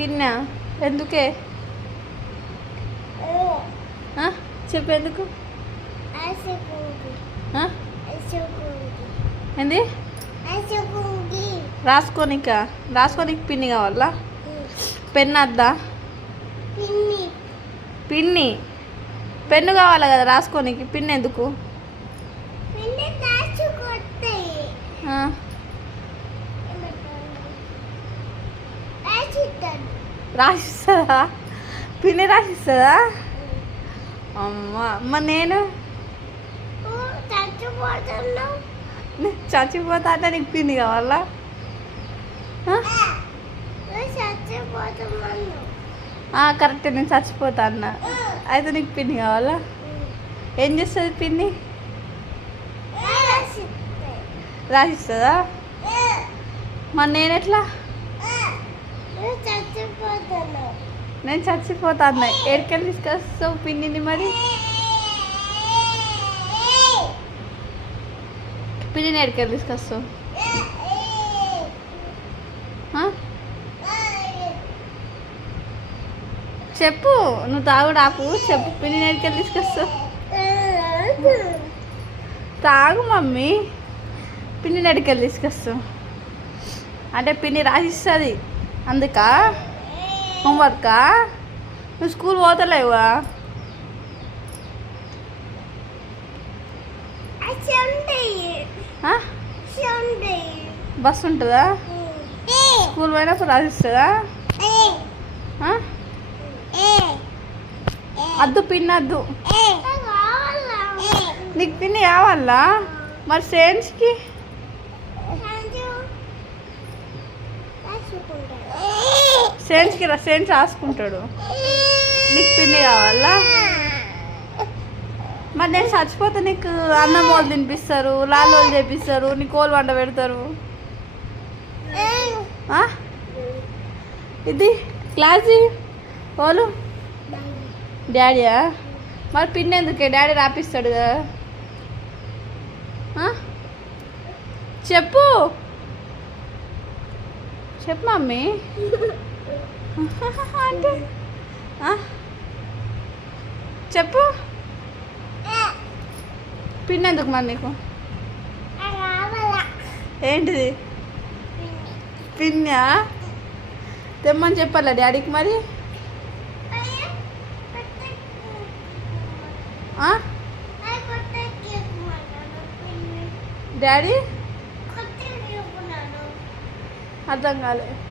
పిన్నా ఎందుకే చెప్పు ఎందుకు ఏంది రాసుకోనికి పిన్ని కావాలా పెన్ వద్దా పిన్ని పెన్ను కావాలా కదా రాసుకోనికి పిన్ ఎందుకు రాసిస్తుందా పిన్ని రాసిస్తుందా అమ్మ నేను చచ్చిపోతా అంటే నీకు పిన్ని కావాలా కరెక్ట్ నేను చచ్చిపోతా అన్న అయితే నీకు పిన్ని కావాలా ఏం చేస్తుంది పిన్ని రాసిస్తుందా మరి నేను ఎట్లా నేను చచ్చిపోతా అన్న ఎక్కడికి తీసుకొస్తావు పిన్నిని మరి పిన్నిని ఎక్కడికి తీసుకొస్తావు చెప్పు నువ్వు తాగుడు ఆపు చెప్పు పిన్నిని ఎక్కడికి తీసుకొస్తావు తాగు మమ్మీ పిన్నిని ఎక్కడికి తీసుకొస్తావు అంటే పిన్ని రాసిస్తుంది అందుకా హోంవర్కా నువ్వు స్కూల్ పోతలేవా బస్సు ఉంటుందా స్కూల్ పోయినప్పుడు రాసిస్తుందా అద్దు పిన్ అద్దు నీకు పిన్ని కావాలా మరి సైన్స్కి సైన్స్ రాసుకుంటాడు నీకు పిన్ని కావాలా మరి నేను చచ్చిపోతే నీకు అన్నం వాళ్ళు తినిపిస్తారు లాల్ వాళ్ళు చేపిస్తారు నీకు కోళ్ళు వంట పెడతారు ఇది క్లాస్ వాళ్ళు డాడీయా మరి పిన్ ఎందుకే డాడీ రాపిస్తాడు కదా చెప్పు చెప్పు మమ్మీ అంటే చెప్పు పిన్ ఎందుకు మరి నీకు ఏంటిది పిన్నా తెమ్మని చెప్పాలా డాడీకి మరి డాడీ అర్థం కాలే